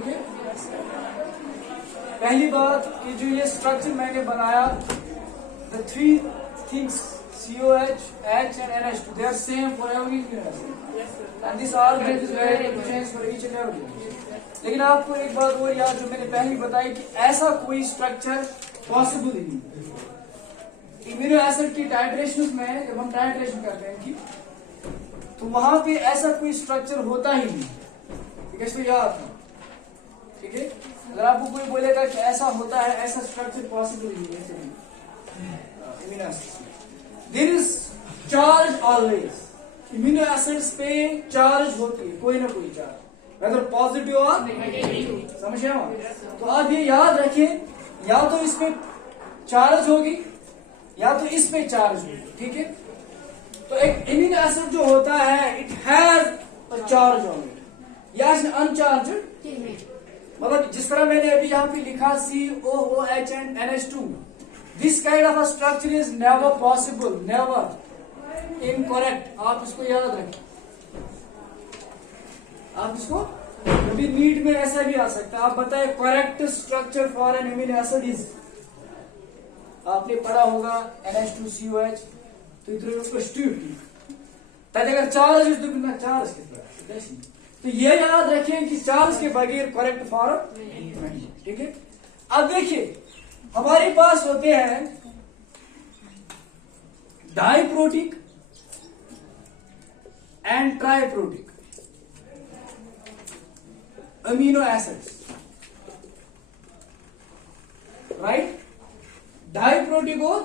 ठीक है। पहली बात कि जो ये स्ट्रक्चर मैंने बनाया, the three things COH, H and NH2, they are same for every amino acid and this argument is very change for each and every. लेकिन आपको एक बात और याद जो मैंने पहले बताई कि ऐसा कोई स्ट्रक्चर पॉसिबल ही नहीं। इम्यूनो एसिड की टाइट्रेशन में जब हम टाइट्रेशन करते हैं इनकी, तो वहां पे ऐसा कोई स्ट्रक्चर होता ही नहीं, ठीक है, इसको याद था, ठीक है। अगर आपको कोई बोलेगा कि ऐसा होता है, ऐसा स्ट्रक्चर पॉसिबल ही नहीं है amino acid. There is charge always, amino acids पे चार्ज होती है, कोई ना कोई चार्ज, वेदर पॉजिटिव और नेगेटिव, समझ रहे हो। तो आप ये याद रखें, या तो इसमें चार्ज होगी या तो इसमें चार्ज होगी, ठीक है। तो एक इम्यूनो एसिड जो होता है, it has a charge on it, या अनचार्ज, मतलब जिस तरह मैंने अभी यहाँ पे लिखा COOH and NH2, this kind of a structure is never possible, never, incorrect. आप इसको याद रखें, आप इसको कभी नीट में ऐसा भी आ सकता है। आप बताए correct structure for an amino acid is, आपने पढ़ा होगा NH2COH, तो इधर उसको स्ट्यूब अगर चार्ज इज तो चार्ज कितना, तो ये याद रखें कि चार्ज के बगैर करेक्ट फॉर्म नहीं, ठीक है। अब देखिए हमारे पास होते हैं diprotic and triprotic amino acids, right. Diprotic और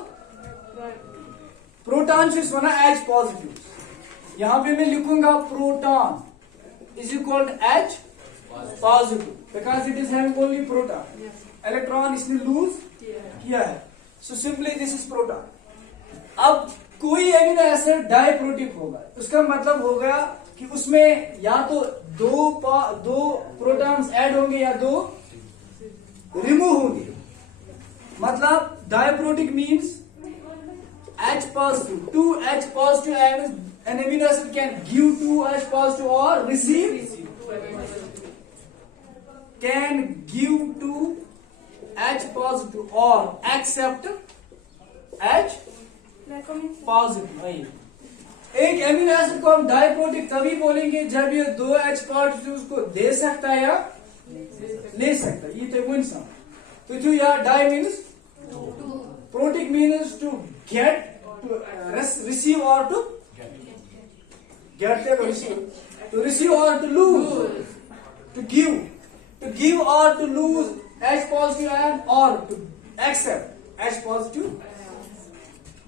प्रोटॉन से बना H पॉजिटिव, यहां पे मैं लिखूंगा proton is equal to H positive because it is having only proton. Electron इसने लूज किया है, so simply this is proton. अब कोई एमिनो एसिड डाइप्रोटिक होगा, उसका मतलब होगा कि उसमें या तो दो प्रोटॉन्स ऐड होंगे या दो रिमूव होंगे। मतलब diprotic means H positive, 2 H positive ions. An amino acid can give 2 H positive or receive, can give 2 H positive or accept H positive। एक एमिनो एसिड को हम डाइप्रोटिक तभी बोलेंगे जब ये 2 H पॉजिटिव उसको दे सकता है या ले सकता है। ये तो इंसान, तो जो यार di means protic means to get, to receive और to get, to receive or to lose, to give or to lose H positive ion or to accept H positive,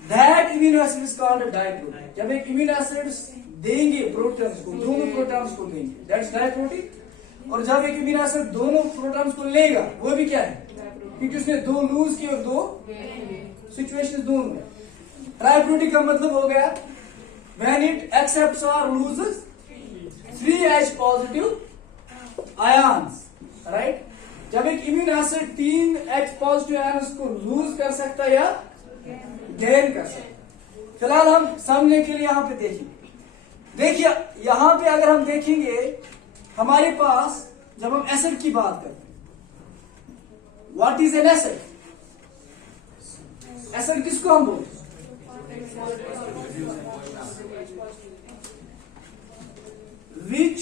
that amino acid is called a diprotic। जब एक amino acids देंगे protons को, दोनों protons को देंगे, that's diprotic। और जब एक amino acid दोनों प्रोटॉन्स को लेगा, वो भी क्या है, क्योंकि उसने दो लूज की और दो सिचुएशन दोनों में। ट्राइप्रोटिक का मतलब हो गया when it accepts or loses 3 H positive ions, right। जब एक immuno acid 3 H positive ions को लूज कर सकता है या गेन कर सकता है। फिलहाल हम समझने के लिए यहां पे देखिए यहां पे अगर हम देखेंगे, हमारे पास जब हम एसिड की बात करते हैं, what is an acid, acid किसको हम बोलते हैं, which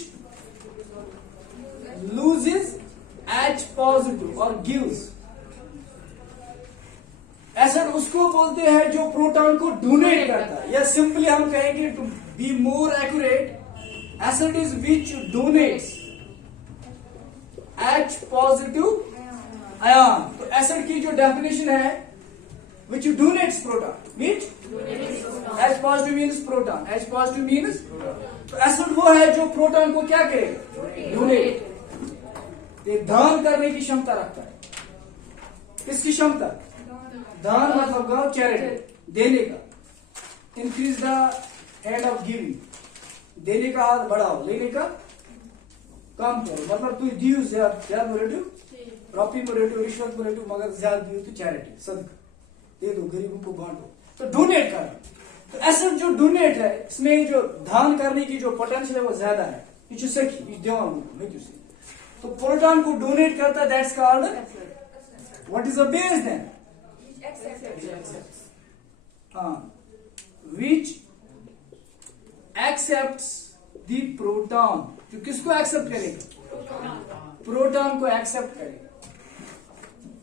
loses H positive or gives, acid उसको बोलते हैं जो प्रोटॉन को डोनेट करता है, या सिंपली हम कहेंगे to be more accurate, acid is which donates H positive ion. तो एसिड की जो डेफिनेशन है, which donates proton, which H positive means proton, H positive means, तो एसिड वो है जो प्रोटॉन को क्या करेगा, डोनेट, ये दान करने की क्षमता रखता है। किसकी क्षमता, दान मतलब का चैरिटी, देने का, increase the hand of giving, देने का हाथ बढ़ाओ, लेने का कम करो, मतलब तू दियो ज्यादा मोरेटिव, प्रॉफी मोरेटिव, रिश्वत मोरेटिव, मगर ज्यादा दियो तो चैरिटी, सदका दे दो, गरीबों को बांटो, तो डोनेट कर। तो एसिड जो डोनेट है, इसमें जो दान करने की जो पोटेंशियल है वो ज्यादा है, तो प्रोटॉन को डोनेट करता है, that's called what is the base then? हाँ, विच एक्सेप्ट्स द प्रोटॉन, जो किसको एक्सेप्ट करेगा? प्रोटॉन को एक्सेप्ट करेगा।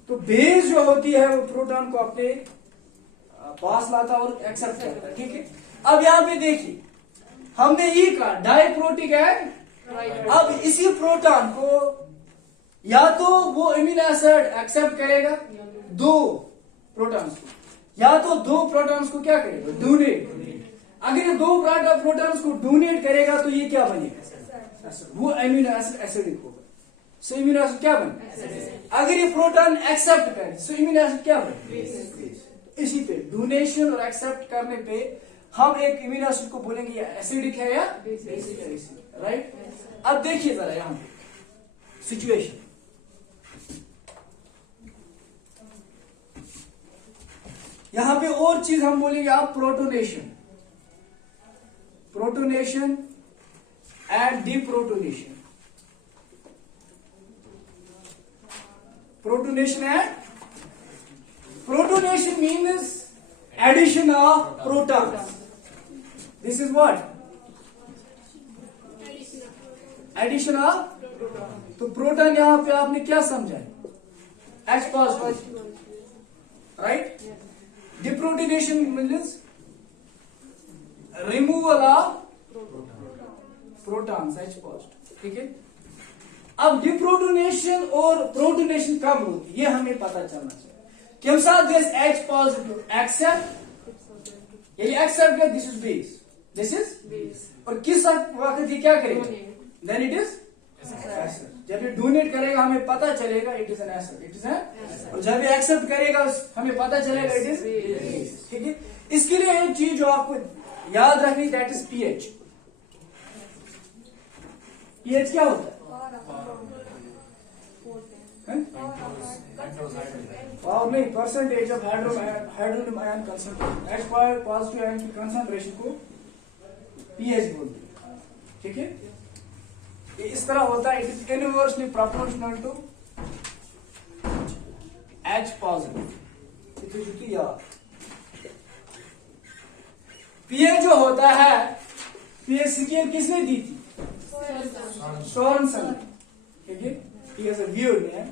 तो बेस जो होती है वो प्रोटॉन को अपने पास लाता और एक्सेप्ट करता है, ठीक है। अब यहां पे देखिए, हमने ये कहा डाइप्रोटिक एंड, अब इसी प्रोटॉन को या तो वो अमीनो एसिड एक्सेप्ट करेगा दो प्रोटॉन्स को, या तो दो प्रोटॉन्स को क्या करेगा? डोनेट। अगर ये दो प्रोटॉन्स को डोनेट करेगा तो ये क्या बनेगा? वो अमीनो एसिड एसिडिक होगा। सो अमीनो एसिड क्या बनेगा? अगर ये प्रोटॉन एक्सेप्ट करे सो अमीनो एसिड क्या बनेगा? इसी पे डोनेशन और एक्सेप्ट करने पे हम एक अमीनो एसिड को बोलेंगे ये एसिडिक है या बेसिक है, राइट। अब देखिए जरा यहां पे सिचुएशन, यहां पे और चीज हम बोलेंगे आप protonation, protonation and deprotonation, protonation and protonation means addition of protons. This is what? Addition of, तो प्रोटॉन यहां पे आपने क्या समझा है? H positive, right. Deprotonation means removal of protons, H positive, ठीक है। अब डिप्रोटोनेशन और प्रोटोनेशन कब होती है ये हमें पता चलना चाहिए। किम साथ दिस H पॉजिटिव एक्सेप्ट, यदि एक्सेप्ट है this is base, this is base, और किस वक्त ये क्या करेगा? Then it is acid. जब ये डोनेट करेगा हमें पता चलेगा it is an acid, it is an, और जब ये एक्सेप्ट करेगा हमें पता चलेगा इट इज बेस, ठीक है। इसके लिए एक चीज जो आपको याद रखनी, दैट इज पीएच। पीएच क्या होता है? और नहीं, percentage of hydronium ion concentration, H positive ion की कंसंट्रेशन को पीएच बोलते हैं, ठीक है। ये इस तरह होता है, it is inversely proportional to H positive. PH जो होता है, पीएच स्केल किसने दी थी? सोरेनसन, ठीक है। He has a weird name.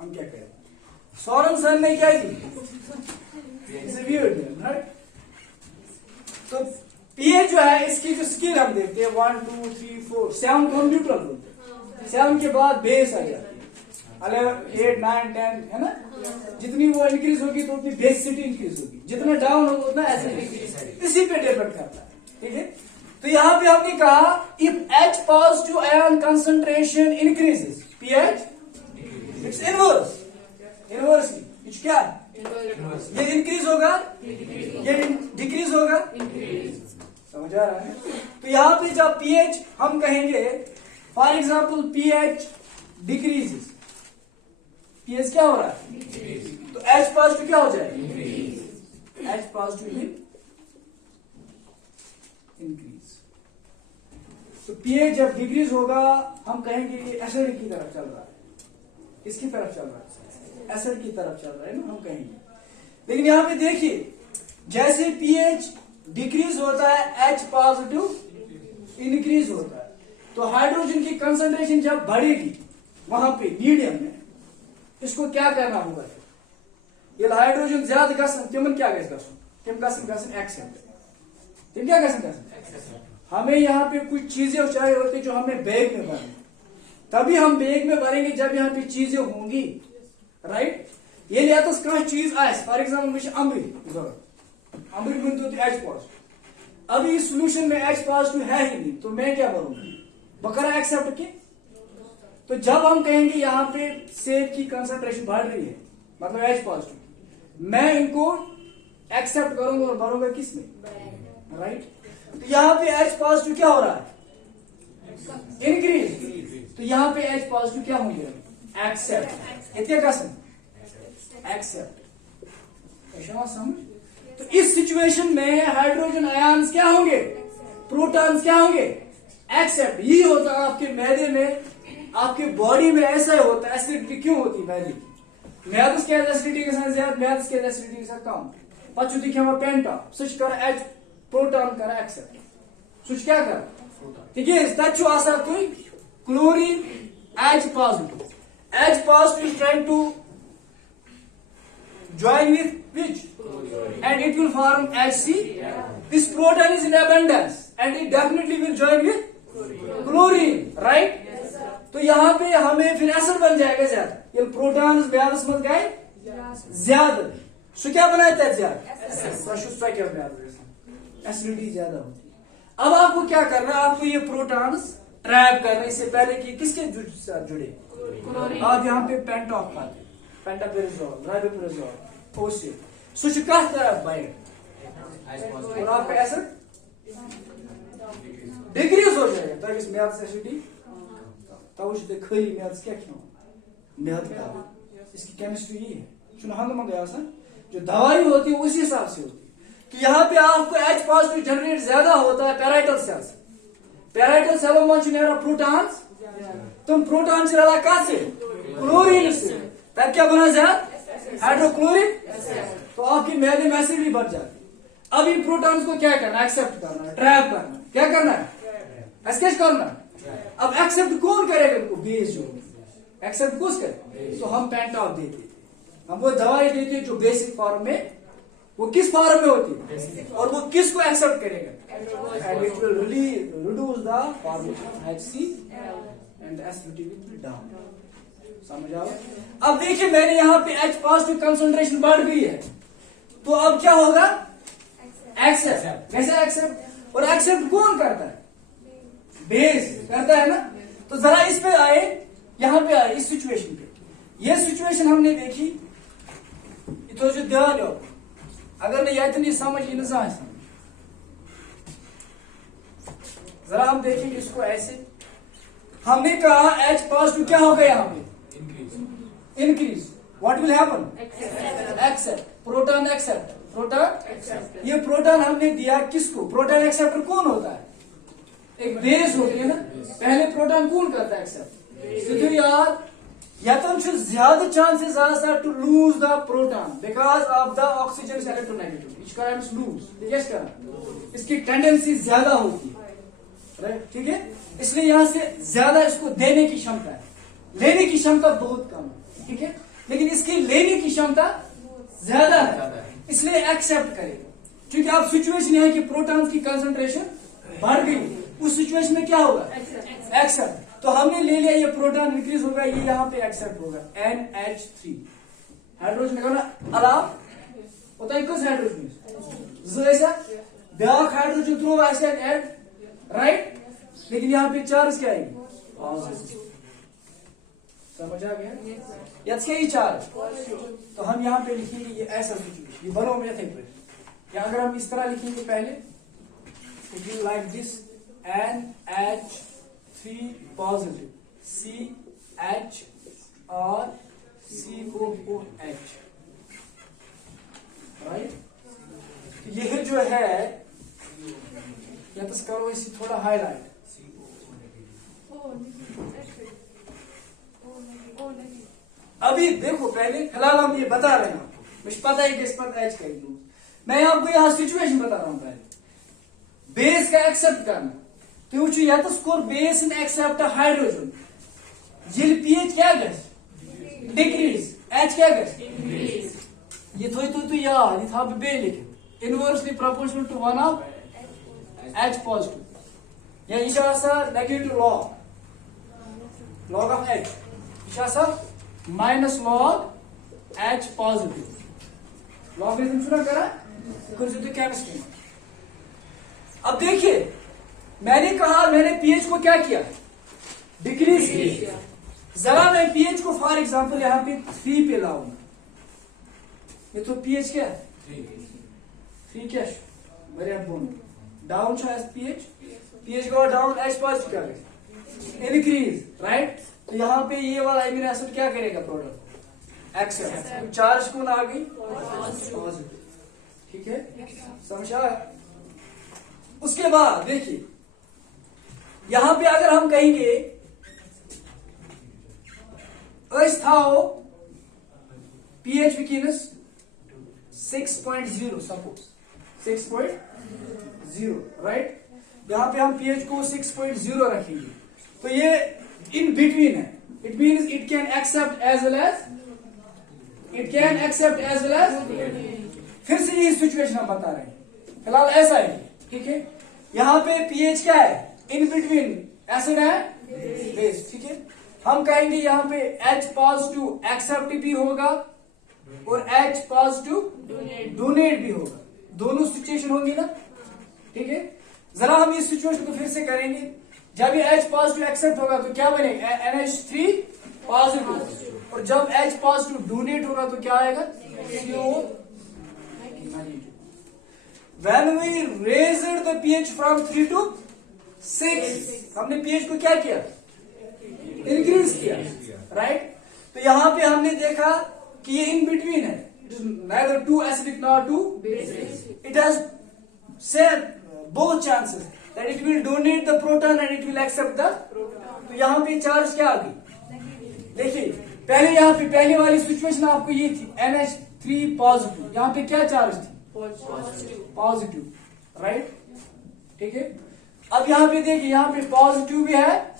हम क्या करें? सोरेनसन ने क्या दी? It's a weird name, right? तो पीएच जो है इसकी जो स्केल हम देखते हैं 1 2 3 4 7 को हम न्यूट्रल बोलते हैं, 7 के बाद बेस आ जाती है, 11 8 9 10, है ना। जितनी वो इंक्रीज होगी तो उतनी बेसिसिटी इंक्रीज होगी, जितना डाउन होगा उतना एसिडिक, इसी पे डिपेंड करता है, ठीक है। तो यहां पे हमने कहा if H positive ion concentration increases, pH it's inversely it's क्या? ये इंक्रीज होगा, ये डिक्रीज होगा, समझ आ रहा है? तो यहां पे जब पीएच हम कहेंगे, for example pH decreases, pH क्या हो रहा है? तो H पॉजिटिव क्या हो जाएगा? H positive increase. तो पीएच जब डिक्रीज होगा हम कहेंगे ये एसिड की तरफ चल रहा है, किसकी तरफ चल रहा है? एसिड की तरफ चल रहा है ना, हम कहेंगे। लेकिन यहां पे देखिए, जैसे पीएच डिक्रीज होता है H पॉजिटिव इंक्रीज होता है, तो हाइड्रोजन की कंसंट्रेशन जब बढ़ेगी वहां पे मीडियम में, इसको क्या करना होगा? ये हाइड्रोजन ज्यादा गसन, तिमन क्या गसन? तिम गसन एक्सेप्ट, तिम क्या गसन? हमें यहाँ पे कुछ चीजें चाहिए होती जो हमें बैग में भरनी, तभी हम बैग में भरेंगे जब यहाँ पे चीजें होंगी, राइट। ये लिया तो कह चीज आए, फॉर एग्जाम्पल मुझे अम्बरी जरूरत, अम्बरी बनती होती H पॉजिटिव, अभी इस सोल्यूशन में H पॉजिटिव है ही नहीं, तो मैं क्या करूंगा? बकरा एक्सेप्ट की। तो जब हम कहेंगे यहाँ पे सेब की कंसंट्रेशन बढ़ रही है, मतलब H पॉजिटिव, मैं इनको एक्सेप्ट करूंगा और भरूंगा किसमें? राइट। तो यहाँ पे H पॉजिटिव क्या हो रहा है? इंक्रीज। तो यहाँ पे H पॉजिटिव क्या होंगे? एक्सेप्ट। इतने कसम एक्सेप्ट, समझ। तो इस सिचुएशन में हाइड्रोजन आयन्स क्या होंगे? प्रोटॉन्स क्या होंगे? एक्सेप्ट। ये होता है आपके मैदे में आपके बॉडी में ऐसा ही होता है, एसिडिटी क्यों होती है पहले मैदस क्या एसिडिटी गसान ज्यादा मैदस क्या एसिडिटी गसान कम पत छु दिखावा पेंटा सुच कर एच प्रोटॉन कर एक्सेप्ट सुच क्या कर ठीक है तत छु आसा कोई chlorine H positive is trying to join with which and it will form HC. This proton is in abundance and it definitely will join with chlorine, right? तो यहाँ पे हमें फिर एसिड बन जाएगा ज्यादा ये प्रोटॉन ब्यास मत गए ज्यादा सो क्या बनाता है ज्यादा एसिडिटी ज्यादा होती है। अब आपको क्या करना है आपको ये प्रोटॉन्स ट्रैप करना इससे पहले कि किसके साथ जुड़े आप यहाँ पे पेंटॉक पाते पेंटापेराजोल राइबोपेराजोल ओसे सुच कह तरफ बाइट और आपका एसिड डिक्रीज हो जाएगा तब इस मैथ एसिडिटी तब उस खाली मैथ क्या क्यों मैथ इसकी केमिस्ट्री ये है सुना हम मंगाया सर जो दवाई होती है उसी हिसाब से होती है कि यहाँ पे आपको H पॉजिटिव जनरेट ज्यादा होता है पैराइटल सेल्स पैराइटल सेलों में प्रोटॉन्स तुम प्रोटॉन से रला कहा से क्लोरीन से तब क्या बना जाए हाइड्रोक्लोरिक तो आपकी मैदे में एसिड भी बढ़ जाती। अब इन प्रोटॉन्स को क्या करना एक्सेप्ट करना ट्रैप करना क्या करना है एस्केप करना। अब एक्सेप्ट कौन करेगा इनको बेस जो एक्सेप्ट कुछ करे तो हम पेंटॉक देते हम वो दवाई देते जो बेसिक फॉर्म में वो किस फॉर्म में होती है और वो किसको एक्सेप्ट करेगा and it will reduce the formation of HC and acidity will be down. समझ आओ। अब देखिए मैंने यहाँ पे H पॉजिटिव कंसंट्रेशन बढ़ गई है तो अब क्या होगा एक्सेप्ट कैसे एक्सेप्ट और एक्सेप्ट कौन करता है बेस करता है ना। तो जरा इस पे आए यहाँ पे आए इस सिचुएशन पे ये सिचुएशन हमने देखी तो जो ध्यान हो अगर नहीं आए तो नहीं समझ जरा हम देखेंगे इसको ऐसे हमने कहा H पॉजिटिव क्या होगा यहाँ पे increase what will happen accept proton accept proton ये प्रोटॉन हमने दिया किसको प्रोटॉन एक्सेप्टर कौन होता है एक बेस होती है ना पहले प्रोटॉन कौन करता है एक्सेप्ट यार यतन ज्यादा चांसेस आसान to lose the proton because of the oxygen electronegative lose yes करना इसकी टेंडेंसी ज्यादा होती है राइट ठीक है इसलिए यहां से ज्यादा इसको देने की क्षमता है लेने की क्षमता बहुत कम है ठीक है लेकिन इसकी लेने की क्षमता ज्यादा है इसलिए एक्सेप्ट करेगा क्योंकि आप सिचुएशन है कि प्रोटॉन की कंसंट्रेशन बढ़ गई उस सिचुएशन में क्या होगा एक्सेप्ट तो हमने ले लिया ये प्रोटॉन इंक्रीज होगा ये यहाँ पे एक्सेप्ट होगा NH3 हाइड्रोजन का अलाव होता है कुछ हाइड्रोजन जैसा ब्याक हाइड्रोजन थ्रो ऐसे ऐड राइट लेकिन यहाँ पे चार्ज क्या आएगी समझ आ गया यह क्या ही चार्ज तो हम यहाँ पे लिखेंगे ये ऐसा सिचुएशन ये बनो में थे या अगर हम इस तरह लिखेंगे पहले like this NH3 positive CH or COOH right यह जो है या तो करो इसी थोड़ा हाईलाइट अभी देखो पहले फिलहाल हम ये बता रहे हैं मुझे पता है कि इस पर एच का मैं आपको यहाँ सिचुएशन बता रहा हूं पहले बेस का एक्सेप्ट करना तो score base in accept hydrogen ये पीएच क्या गए डिक्रीज एच क्या गए ये तो यार ये था बे लिखे inversely proportional to one of H positive या ये नेगेटिव लॉग ऑफ H ये minus log H positive logarithm सुना करा केमिस्ट्री में। अब देखिए मैंने कहा मैंने पीएच को क्या किया डिक्रीज किया जरा मैं पीएच को फॉर एग्जांपल यहाँ पे 3 पे लाऊंगा ये तो पीएच क्या है 3 क्या मेरे डाउन पीएच को डाउन H पॉजिटिव क्या इंक्रीज राइट तो यहाँ पे ये वाला एमिनो एसिड क्या करेगा प्रोडक्ट एक्सेप्ट चार्ज कौन आ गई पॉजिटिव ठीक है समझा। उसके बाद देखिए यहां पे अगर हम कहेंगे Ös thao pH विकिनस 6.0 सपोज 6.0 राइट। यहाँ पे हम pH को 6.0 रखेंगे तो ये इन बिटवीन है। It means it can accept as well as फिर से ये सिचुएशन हम बता रहे हैं फिलहाल ऐसा है, ठीक है। यहाँ पे pH क्या है, इन बिटवीन एसिड है बेस, ठीक है। हम कहेंगे यहाँ पे H पॉजिटिव एक्सेप्ट भी होगा और H पॉजिटिव डोनेट भी होगा, दोनों सिचुएशन होंगी ना, ठीक है। जरा हम इस सिचुएशन को फिर से करेंगे। जब ये H पॉजिटिव एक्सेप्ट होगा तो क्या बनेगा, NH3 पॉजिटिव, और जब H पॉजिटिव डोनेट होगा तो क्या आएगा, CO। When we raised the pH from 3 to 6, हमने pH को क्या किया, इंक्रीज किया, राइट। तो यहाँ पे हमने देखा कि ये इन बिटवीन है, neither too acidic nor too basic. It has said both chances that it will donate the proton and it will accept the proton. तो यहाँ पे चार्ज क्या आ गई, देखिए पहले यहाँ पे पहले वाली सिचुएशन आपको ये थी NH3 पॉजिटिव, यहाँ पे क्या चार्ज थी, पॉजिटिव, राइट, ठीक है। अब यहाँ पे देखिए यहाँ पे पॉजिटिव भी है।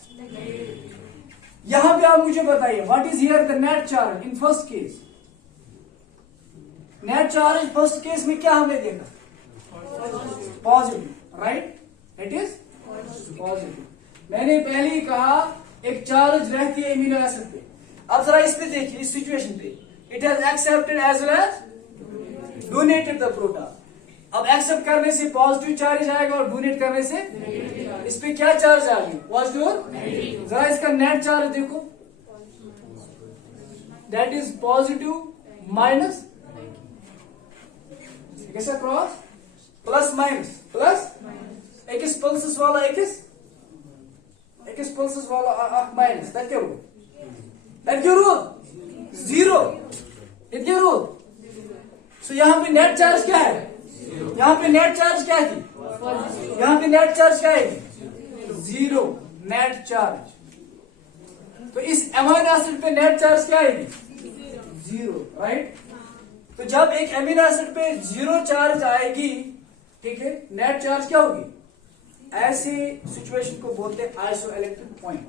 यहाँ पे आप मुझे बताइए what is here the net charge in first case. Net charge first case में क्या हमने देखा, positive, right, it is positive. मैंने पहले ही कहा एक चार्ज रहती है एमिनो एसिड पे। अब जरा इस पे देखिए, इस सिचुएशन पे it has accepted as well as donated the proton. अब एक्सेप्ट करने से पॉजिटिव चार्ज आएगा और डोनेट करने से इस पे क्या चार्ज आएगी, पॉजिटिव और नेगेटिव। जरा इसका नेट चार्ज देखो, दैट इज पॉजिटिव माइनस कैसा क्रॉस प्लस माइनस प्लस एक पल्सेस वाला एक पल्सेस वाला माइनस दैट क्या रूल जीरो, इतने रूल। सो यहाँ पे नेट चार्ज क्या है, यहाँ पे नेट चार्ज क्या थी, यहाँ पे नेट चार्ज क्या है, जीरो नेट चार्ज। तो इस अमीनो एसिड पे नेट चार्ज क्या है, जीरो, राइट। तो जब एक अमीनो एसिड पे जीरो चार्ज आएगी, ठीक है, नेट चार्ज क्या होगी, ऐसी सिचुएशन को बोलते हैं आइसो इलेक्ट्रिक पॉइंट।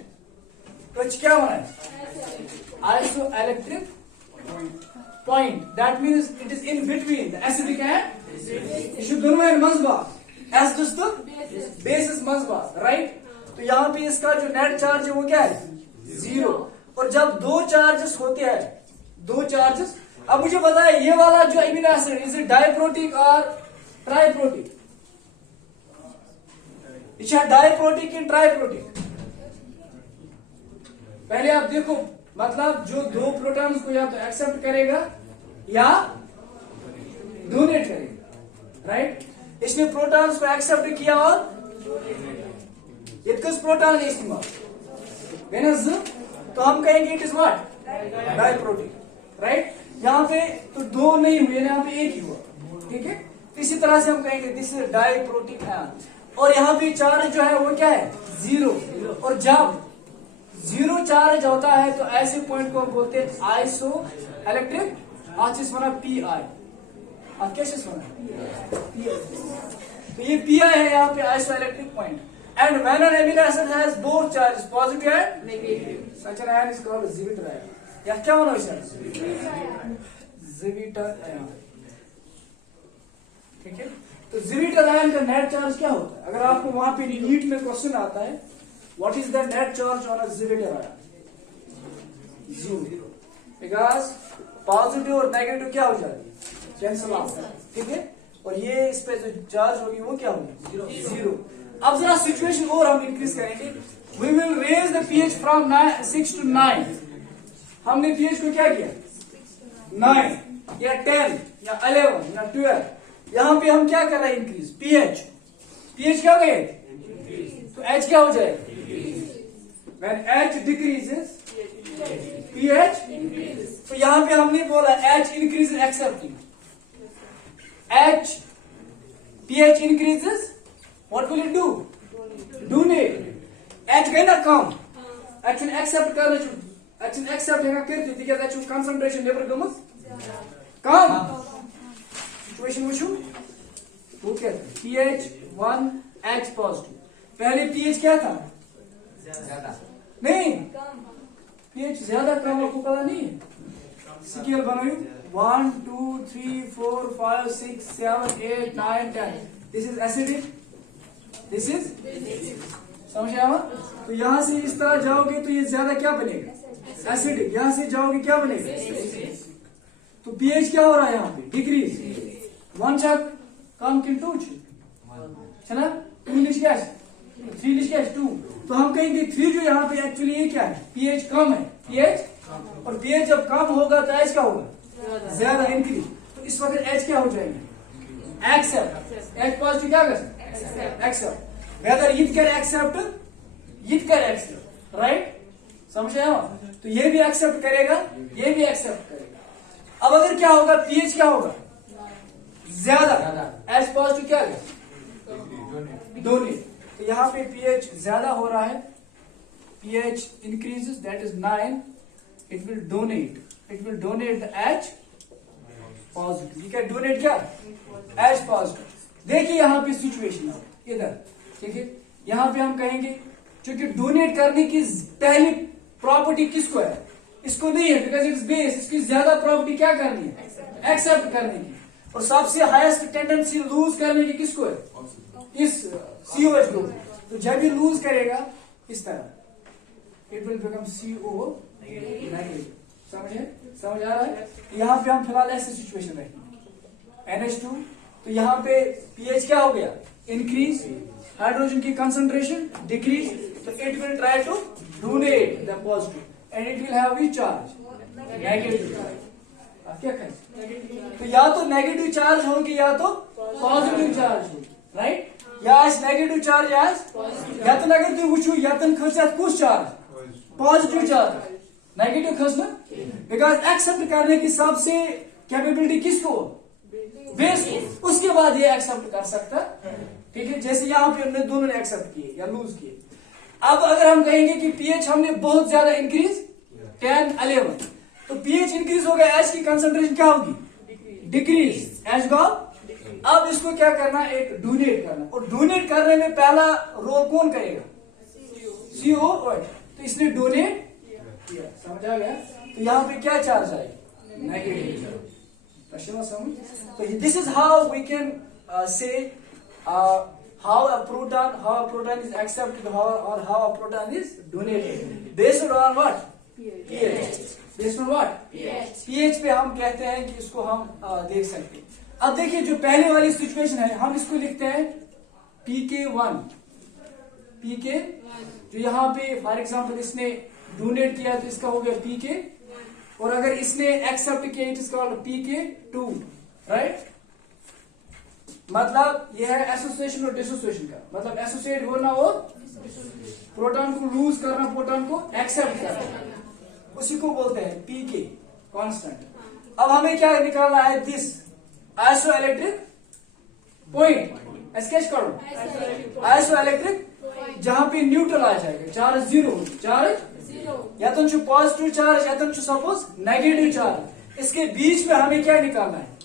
तो क्या होना है, iso electric point, that means it is in between the acidic and यह दोनों है मजबा एज दोस्तों बेसिस मजबा, राइट। तो यहाँ पे इसका जो नेट चार्ज है वो क्या है, जीरो। और जब दो चार्जेस होते हैं, दो चार्जेस, अब मुझे बताया ये वाला जो amino acid is it diprotic और ट्राइप्रोटिक, इसे डाइप्रोटिक या ट्राइप्रोटिक। पहले आप देखो, मतलब जो दो प्रोटॉन्स को या तो एक्सेप्ट करेगा या डोनेट करेगा, राइट। इसने प्रोटॉन्स को एक्सेप्ट किया और इतकस प्रोटॉन इस्तेमाल वेनस, तो हम कहेंगे it is what, diprotic, right. यहाँ पे तो दो नहीं हुए, यहाँ पे एक ही हुआ, ठीक है। इसी तरह से हम कहेंगे दिस इज डाइप्रोटिक आयन। और यहाँ पे चार्ज जो है वो क्या है, जीरो। और जब जीरो चार्ज होता है तो ऐसे पॉइंट को हम बोलते हैं आइसो इलेक्ट्रिक, आज वना पी आई, आप कैसे सुना, तो ये पी आई है यहाँ पे isoelectric point. And when an amino acid has both charges positive and negative, such an ion is called zwitterion. या क्या होना है, ज़िविटर आयन, ठीक है। तो ज़िविटर आयन का नेट चार्ज क्या होता है, अगर आपको वहां पे नीट में क्वेश्चन आता है what is the net charge on a zwitterion, zero, because positive और नेगेटिव क्या हो जाती है, कैंसिल आउट, ठीक है। और ये इस पे जो चार्ज होगी वो क्या होगी, जीरो। अब जरा सिचुएशन और हम इंक्रीज करेंगे, we will raise the pH from 6 to 9। हमने पीएच को क्या किया, 9 या 10 या 11 या 12। यहां पे हम क्या कर रहे हैं, इंक्रीज पीएच, पीएच क्या हो गए, तो एच क्या हो जाएगा, व्हेन एच डिक्रीजेस pH, तो यहां पे हमने बोला H increases accepting, H pH increases, what will it do, donate। H गए ना कम, H ने accept करना Action accept है करती because action concentration never comes come situation वुचू वो क्या था pH 1 H positive पहले pH क्या था ज्यादा नहीं pH ज्यादा कम आपको पता नहीं है स्केल बनाओ 1 2 3 4 5 6 7 8 9 10 this is acidic this is समझ आया तो यहां से इस तरह जाओगे तो ये ज्यादा क्या बनेगा एसिडिक यहां से जाओगे क्या बनेगा तो pH क्या हो रहा है यहाँ पे डिक्रीज 1 छक कम कि 2 छक 2 लिख क्या 3 लिख क्या 2 तो हम कहेंगे 3 जो यहाँ पे एक्चुअली ये क्या है pH कम है pH और pH जब कम होगा तो H क्या होगा ज्यादा इंक्रीज तो इस वक्त H क्या हो जाएंगे एक्सेप्ट H पॉजिटिव क्या कर एक्सेप्ट वेदर यितकर एक्सेप्ट राइट समझे हो तो ये भी एक्सेप्ट करेगा ये भी एक्सेप्ट करेगा अब अगर क्या होगा pH क्या होगा ज्यादा H पॉजिटिव क्या है डोनेट तो यहाँ पे pH ज्यादा हो रहा है pH increases that is 9 it will donate the H positive ये क्या डोनेट क्या H positive देखिए यहाँ पे सिचुएशन इधर ठीक है यहाँ पे हम कहेंगे क्योंकि डोनेट करने की पहली प्रॉपर्टी किसको है इसको नहीं है बिकॉज इट्स बेस इसकी ज्यादा प्रॉपर्टी क्या करनी है एक्सेप्ट करने की और सबसे हाईएस्ट टेंडेंसी लूज करने की किसको है इस COH ग्रुप तो जब ये लूज करेगा इस तरह it will become CO negative समझ आ रहा है यहाँ पे हम फिलहाल ऐसे सिचुएशन रखेंगे NH2 तो यहाँ पे pH क्या हो गया इंक्रीज हाइड्रोजन की कंसंट्रेशन डिक्रीज तो it will try to donate the positive and it will have we charge negative आप क्या कहें तो या तो नेगेटिव चार्ज होगी या तो पॉजिटिव चार्ज होगी राइट या नेगेटिव चार्ज यतन अगर तुम वो यतन खस कुछ चार्ज पॉजिटिव चार्ज नेगेटिव खसना बिकॉज एक्सेप्ट करने की सबसे कैपेबिलिटी किसको बेस को उसके बाद ये एक्सेप्ट कर सकता ठीक है जैसे यहाँ पे हमने दोनों ने एक्सेप्ट किए या लूज किए अब अगर हम कहेंगे कि pH हमने बहुत ज्यादा इंक्रीज 10 11 तो pH इंक्रीज हो गया H की कंसंट्रेशन क्या होगी डिक्रीज H गो अब इसको क्या करना एक डोनेट करना और डोनेट करने में पहला रोल कौन करेगा CO तो इसने डोनेट किया समझ आ गया तो यहाँ पे क्या चार्ज आएगा negative so this is how we can say how a proton is accepted or how a proton is donated based on what pH based on what pH पे हम कहते हैं कि इसको हम देख सकते हैं अब देखिए जो पहले वाली सिचुएशन है हम इसको लिखते हैं pK1 जो यहाँ पे फॉर एग्जांपल इसने डोनेट किया तो इसका हो गया pK और अगर इसने एक्सेप्ट किया it is called pK2 right मतलब यह है एसोसिएशन और डिसोसिएशन का मतलब एसोसिएट होना और प्रोटॉन को लूज करना प्रोटॉन को एक्सेप्ट करना उसी को बोलते हैं pK कांस्टेंट अब हमें क्या निकालना है दिस आइसोइलेक्ट्रिक पॉइंट स्केच करो आइसोइलेक्ट्रिक जहां पे न्यूट्रल आ जाएगा चार्ज जीरो या तो पॉजिटिव चार्ज या तो सपोज नेगेटिव चार्ज इसके बीच में हमें क्या निकालना है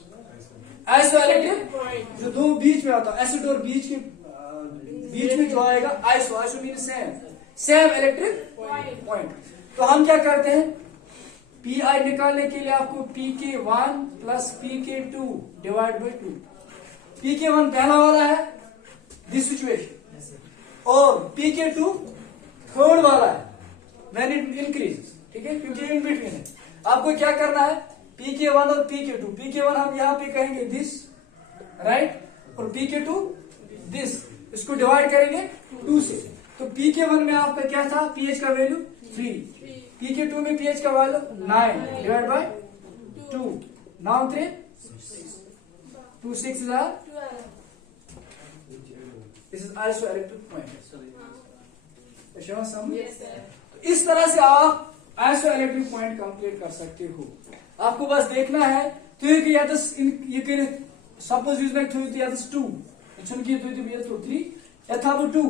आइसोइलेक्ट्रिक जो दो बीच में आता है एसिड और बीच में जो आएगा iso mean same electric point तो हम क्या करते हैं Pi निकालने के लिए आपको pK1 plus pK2 divide by 2 pK1 पहला वाला है दिस सिचुएशन और pK2 थर्ड वाला है व्हेन इट इंक्रीज ठीक है क्योंकि इन बिटवीन है आपको क्या करना है pK1 और pK1 हम यहाँ पे कहेंगे दिस राइट और pK2 दिस इसको डिवाइड करेंगे 2 से तो pK1 में आपका क्या था pH का वैल्यू 3 pK2 में pH का value 9 divide by 2 now 3 2 6 is our this is also electric point इस तरह से आप आइसो इलेक्ट्रिक पॉइंट कंप्लीट कर सकते हो आपको बस देखना है तो ये करे सपोज यूज में 2 छुनकी 3 या था वो 2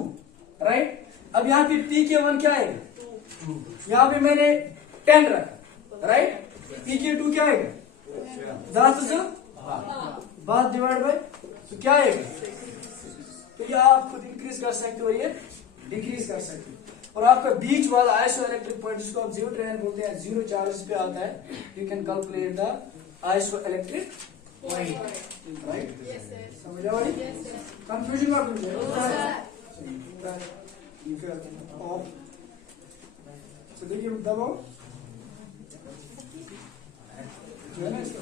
राइट अब यहाँ पे pK1 क्या है यहाँ पे मैंने 10 रखा, राइट? पी की 2 क्या आएगा? 10 बात डिवाइड बाय, तो क्या आएगा? तो ये आप खुद इंक्रीज कर सकते हो, ये डिक्रीज कर सकते हो। और आपका बीच वाला आइसो इलेक्ट्रिक पॉइंट जिसको आप जीरो ट्रेन बोलते हैं, जीरो चार्ज पे आता है, you can calculate the iso electric point, right? समझ आ रही? कंफ्यूजन मत कीजिए। ऑफ तो देखिए दबाओ जो है ना इसका